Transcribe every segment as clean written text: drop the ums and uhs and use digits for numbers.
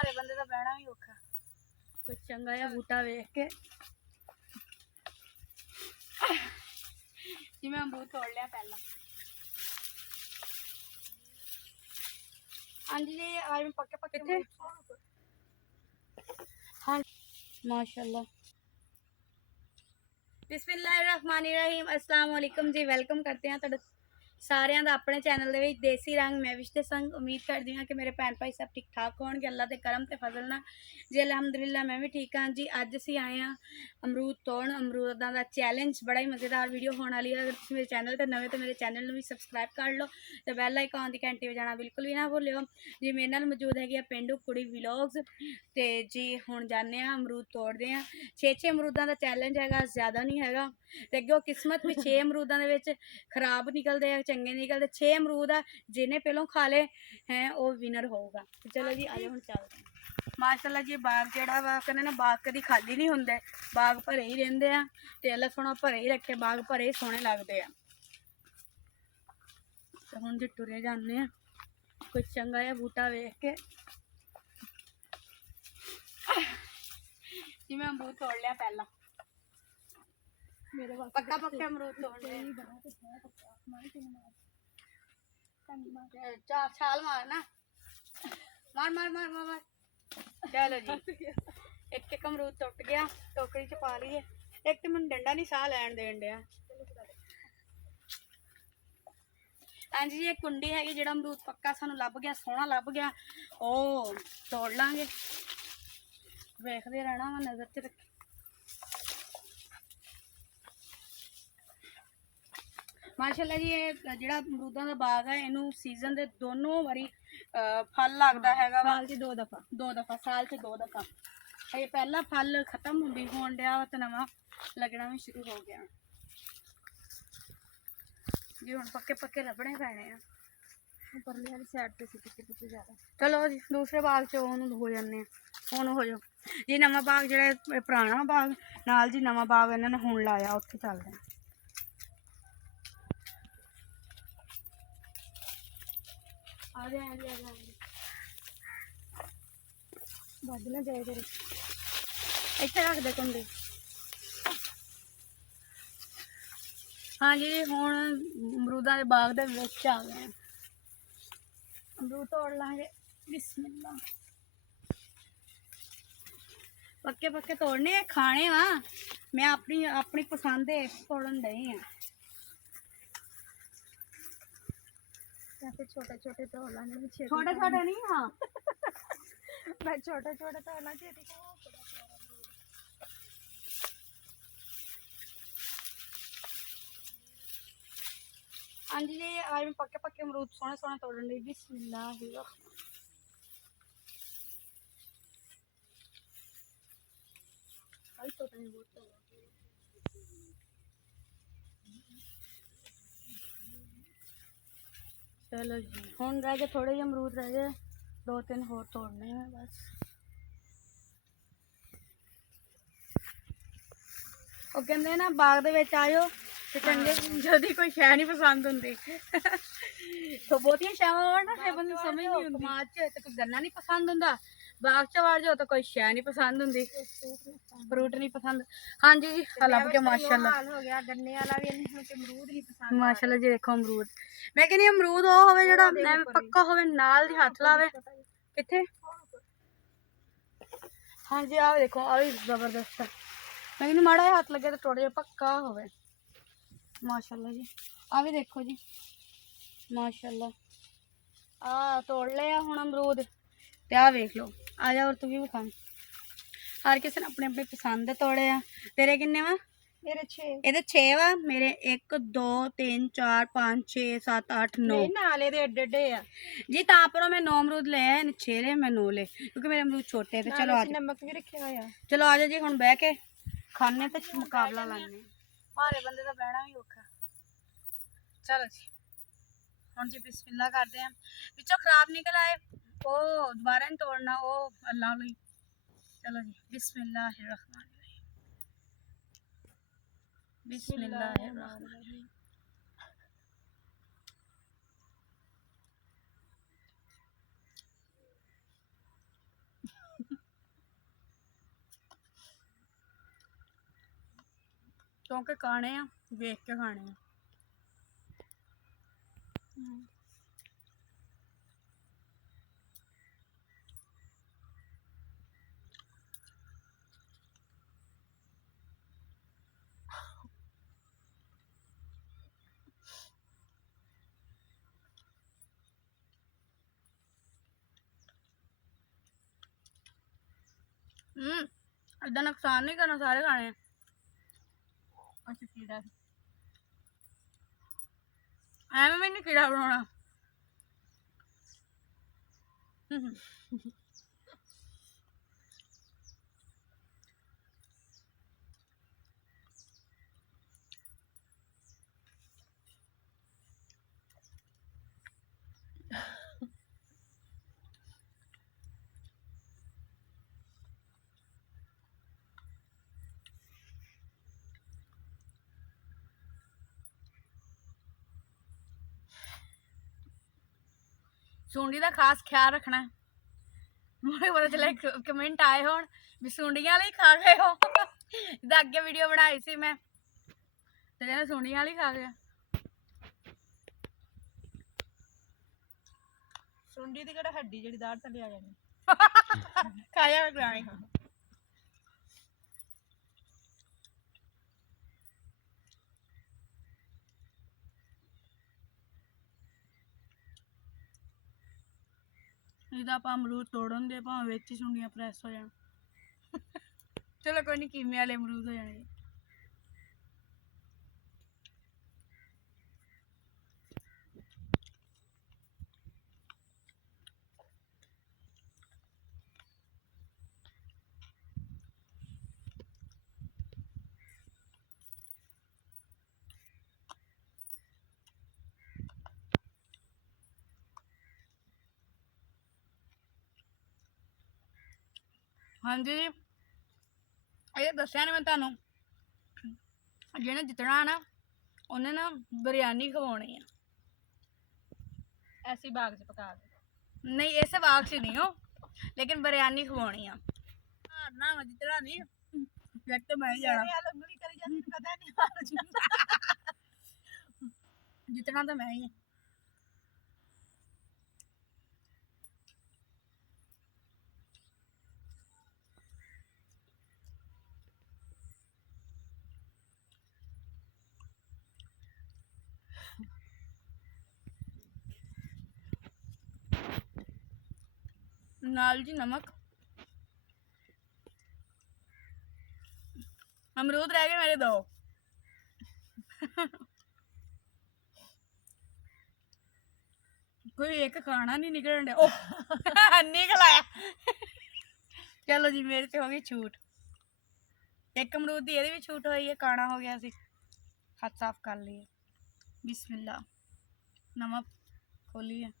भारे बंदे का बहना भी औखा। कुछ चंगा या बूटा वेख के जिवें अमरूद तोड़ लिया पहला। हाँ जी आज मैं पक्के पक्के हाँ माशाल्लाह। बिस्मिल्लाहिर्रहमानिर्रहीम अस्सलाम वालेकुम जी। वेलकम करते हैं तुहाडा सारिਆਂ ਦਾ ਆਪਣੇ चैनल ਦੇ ਵਿੱਚ देसी रंग मैं विश ते संग। उम्मीद करती हाँ कि मेरे भैन भाई सब ठीक ठाक होणगे अल्लाह के करम ते फजल नाल जी। अलहमदुलिल्लाह मैं भी ठीक हाँ जी। अज असीं आए हाँ अमरूद तोड़न। अमरूदां दा चैलेंज बड़ा ही मज़ेदार वीडियो होने वाली है। अगर तुसीं मेरे चैनल ते नवे तो मेरे चैनल नूं भी सबसक्राइब कर लो ते बैल आइकन दी घंटी बजाना बिल्कुल भी ना भुल्लिओ जी। मेरे नाल मौजूद है पेंडू कुड़ी व्लॉग्स ते जी। हुण जाने अमरूद तोड़ते हैं। 6 अमरूदां दा चैलेंज है, ज़्यादा नहीं है ते अगे किस्मत भी 6 अमरूदां दे विच खराब निकलते हैं चंगे निकलते। 6 अमरूद आ जिन्हें पहलों खा ले हैं वो विनर होगा। चलो जी आज हम चलते हैं। माशाल्लाह जी बाग जड़ा वा कहने ना बाग कभी खाली नहीं होंगे, बाग भरे ही रेंदे आ ते अल्लाह सोना भरे ही रखे, बाग भरे ही सोहने लगते हैं। तो हुण जी टुरे जाने कुछ चंगा या बूटा वेख के जिवें अमरूद तोड़ लिया पहला। मेरे पक्का पक्का अमरूद तोड़ लिया। छाल मार ना, मार मार मार मार मार। चलो जी एक एक अमरूद टुट गया, टोकरी च पा लीए। एक तो मैं डंडा नहीं साह लैन देन दिया। हाँ जी ये कुंडी हैगी जो अमरूद पक्का सानू लभ गया, सोहना लभ गया, ओ तोड़ लांगे। वेखते रहना वा, नजर च रख। माशाल्लाह जी ये जो अमरूदा का बाग है इनू सीजन के दोनों वारी फल लगता है। साल च दो दफा साल च 2 दफा। ये पहला फल खत्म होंदी होन दिया तो नवा लगना भी शुरू हो गया जी। हुण पक्के पक्के लभने पैने आ परली वाली साइड पे पिछे ज्यादा। चलो जी दूसरे बाग च हो जाने हुण हो जाओ जी। नवा बाग जो पुराना बाग नाल जी नवा बाग इन्होंने हुण लाया उत्थे चलते हैं। आ जाए बज ना जाए तेरे इतने रख दे कुंडे। हाँ जी हुण अमरूदा के बाग दे विच आ गए। अमरूद तोड़ लांगे बिस्मिल्लाह। पक्के पक्के तोड़ने खाने वा, मैं अपनी अपनी पसंद है तोड़न दई हाँ। छोटे छोटे तोड़ लाने, छोटे छोटे नहीं हाँ मैं छोटे छोटे तोड़ना चाहिए। हाँ जी आज मैं पक्के पक्के अमरूद सोहने सोहने तोड़न दी। बिस्मिल्लाह चलो जी हुण रह गए थोड़े ही अमरूद रह गए, 2-3 होर तोड़ने हैं बस। वो कहते ना बाग दे विच आयो ते चंगे जल्दी कोई शै नहीं पसंद होंदी तो बहुतियां शैवां होण ना फिर बंदे समझ नहीं हुंदी। समाज च ते कोई गन्ना नहीं पसंद हुंदा, बाग च वड़ जाओ तो कोई शै नहीं पसंद हुंदी, फ्रूट नहीं पसंद। हाँ जी जी लभ गया माशाल्लाह। हो गया गन्ने वाला भी अमरूद नहीं पसंद। माशाल्लाह जी देखो अमरूद मैं कहनी अमरूद वो होवे जेड़ा एवें पक्का होवे नाल दी हाथ लावे किथे। हाँ जी आ देखो आ भी जबरदस्त है। मैं कहनी माड़ा हाथ लगे तो टुट जाए, पक्का होवे। माशाल्लाह जी आ भी देखो जी माशाल्लाह आ तोड़ लिया हुण अमरूद ते आ वेख लो। आ जा और तू भी विखा। हर किसी ने अपनी अपनी पसंद तोड़े आ। तेरे किन्ने वा? मेरे 6। ये 6 वा मेरे 1 2 3 4 5 6 7 8 9 नाले दे एडे एडे आ जी। तां पर मैं 9 अमरूद ले आए, 6 ले मैं 9 ले क्योंकि मेरे अमरूद छोटे थे। चलो आज नमक भी रखे होया। चलो आ जा जी हुण बह के खाने ते मुकाबला लाने। भारे बंदे दा बहना भी औखा। चलो जी हुण जी बिस्मिल्लाह करते हैं। विचों खराब निकल आए ओ दोबारा नहीं तोड़ना, ओ अल्लाह लई। चलो जी बिस्मिल्लाहिर्रहमानिर्रहीम बिस्मिल्लाहिर्रहमानिर्रहीम। क्योंकि खाने आ देख के खाने आ। इदा नुकसान नहीं करना, सारे खाने हैं। अच्छा कीड़ा एवं भी नहीं कीड़ा बनाना। सूंडी का खास ख्याल रखना है। मुझे पता चला कमेंट आए हो भी सूंडियां वाली खा गए हो। अगे वीडियो बनाई सी मैं ते कहंदे सूंडियां वाली खा गया। सुंडी दी केड़ा हड्डी जेड़ी दाढ़ थल्ले आ जानी। खाया करानी ਇਹਦਾ ਆਪਾਂ ਅਮਰੂਦ ਤੋੜਨ ਦੇ ਭਾਵੇਂ ਵਿੱਚ ਹੀ ਸੁੰਡੀਆਂ ਪ੍ਰੈਸ ਹੋ ਜਾਣ। ਚਲੋ ਕੋਈ ਨਹੀਂ, ਕੀਮੇ ਵਾਲੇ ਅਮਰੂਦ ਹੋ ਜਾਣਗੇ। हाँ जी, ये दसिया ने मैं तुहानू जिन्हें जितना ना उन्हें ना बिरयानी खवानी है। ऐसी बाग च पका दे। नहीं इस बाग से नहीं हो, लेकिन बिरयानी खवानी है। ना मैं जितना नहीं फिर तो मैं ही जाना। उंगली करी जाती पता नहीं। जितना तो मैं ही है। नाल जी नमक, अमरूद रह गए मेरे दो। कोई एक खाना नहीं निकलन दे। ओह निकल आया। चलो जी, मेरे से हो गई छूट। एक अमरूद दी भी छूट हुई है, काना हो गया सी। हाथ साफ कर लिए। बिस्मिल्लाह, नमक खोलिए।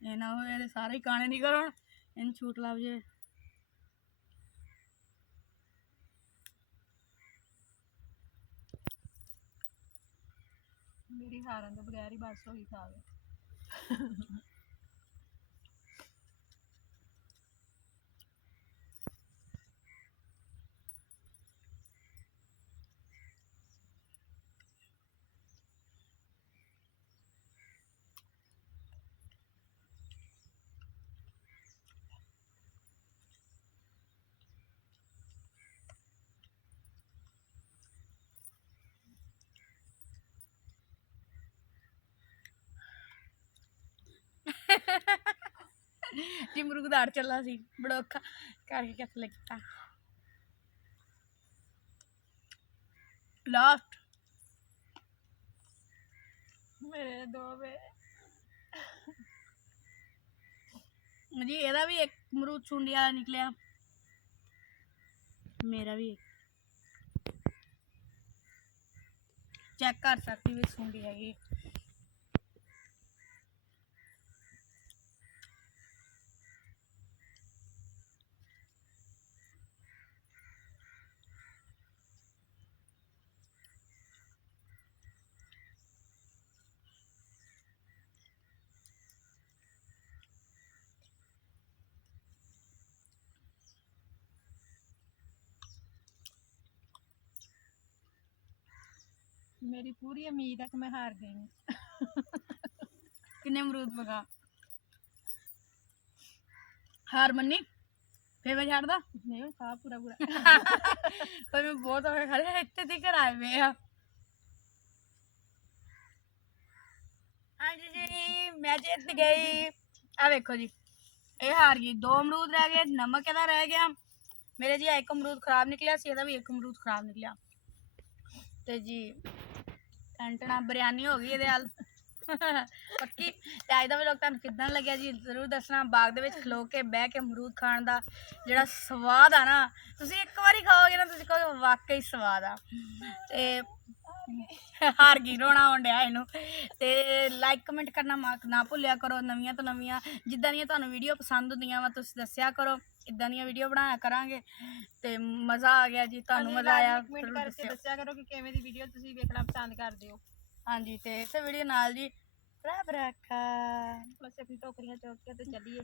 ये ना हो ये सारे ही काने निकल आउण, इन छूट लग जाए। मेरी हारन तो बगैर ही बस हो गई खा गए। जी मुर्गदार चला सी, बड़ा औखा करके किस लगता। लास्ट मेरे दो वे जी, एदा भी एक अमरूद सुंडिया निकलिया, मेरा भी एक। चेक कर सकती भी सुंडी हैगी। ਮੇਰੀ ਪੂਰੀ ਉਮੀਦ ਹੈ ਕਿ ਮੈਂ ਹਾਰ ਗਈ ਹਾਂ। ਕਿੰਨੇ ਅਮਰੂਦ ਪਕਾ ਹਾਰ ਮੰਨੀ ਫੇਰ ਮੈਂ ਛੱਡਦਾ ਨਹੀਂ ਖਾ ਪੂਰਾ ਪੂਰਾ। ਪਰ ਮੈਂ ਬਹੁਤ ਹੋ ਖਾ ਲਿਆ ਇੱਥੇ ਦੀ ਕਰਾਏ ਵੇ ਆ। ਹਾਂਜੀ ਜੀ ਮੈਂ ਜਿੱਤ ਗਈ। ਆ ਵੇਖੋ ਜੀ ਇਹ ਹਾਰ ਗਈ। 2 ਅਮਰੂਦ ਰਹਿ ਗਏ, ਨਮਕ ਇਹਦਾ ਰਹਿ ਗਿਆ। ਮੇਰੇ ਜੀ ਇੱਕ ਅਮਰੂਦ ਖਰਾਬ ਨਿਕਲਿਆ ਸੀ, ਇਹਦਾ ਵੀ ਇੱਕ ਅਮਰੂਦ ਖਰਾਬ ਨਿਕਲਿਆ। ਤੇ ਜੀ ਟੰਟਣਾ ਬਿਰਿਆਨੀ ਹੋ ਗਈ ਇਹਦੇ ਨਾਲ ਪੱਕੀ। ਤੇ ਅੱਜ ਦਾ ਵਲੋਗ ਤੁਹਾਨੂੰ ਕਿੱਦਾਂ ਲੱਗਿਆ ਜੀ ਜ਼ਰੂਰ ਦੱਸਣਾ। ਬਾਗ ਦੇ ਵਿੱਚ ਖਲੋ ਕੇ ਬਹਿ ਕੇ ਅਮਰੂਦ ਖਾਣ ਦਾ ਜਿਹੜਾ ਸਵਾਦ ਆ ਨਾ, ਤੁਸੀਂ ਇੱਕ ਵਾਰੀ ਖਾਓਗੇ ਨਾ ਤੁਸੀਂ ਕਹੋਗੇ ਵਾਕਈ ਸਵਾਦ ਆ। ਤੇ ਹਾਰ ਗਈ, ਰੋਣਾ ਆਉਣ ਡਿਆ ਇਹਨੂੰ। ਤੇ ਲਾਈਕ ਕਮੈਂਟ ਕਰਨਾ ਨਾ ਭੁੱਲਿਆ ਕਰੋ। ਨਵੀਆਂ ਤੋਂ ਨਵੀਆਂ ਜਿੱਦਾਂ ਦੀਆਂ ਤੁਹਾਨੂੰ ਵੀਡੀਓ ਪਸੰਦ ਹੁੰਦੀਆਂ ਵਾ ਤੁਸੀਂ ਦੱਸਿਆ ਕਰੋ, ਇਦਾਂ ਦੀਆਂ ਵੀਡੀਓ ਬਣਾਇਆ ਕਰਾਂਗੇ। ਤੇ ਮਜ਼ਾ ਆ ਗਿਆ ਜੀ, ਤੁਹਾਨੂੰ ਮਜ਼ਾ ਆਇਆ ਕਮੈਂਟ ਜ਼ਰੂਰ ਕਰਕੇ ਦੱਸਿਓ। ਦੱਸਿਆ ਕਰੋ ਕਿ ਕਿਵੇਂ ਦੀ ਵੀਡੀਓ ਤੁਸੀਂ ਵੇਖਣਾ ਪਸੰਦ ਕਰਦੇ ਹੋ। ਹਾਂਜੀ ਤੇ ਇਸੇ ਵੀਡੀਓ ਨਾਲ ਜੀ ਰੱਬ ਰੱਖਾ। ਬਸ ਆਪਣੀ ਟੋਕਰੀਆਂ ਚੁੱਕ ਕੇ ਤੇ ਚੱਲੀਏ।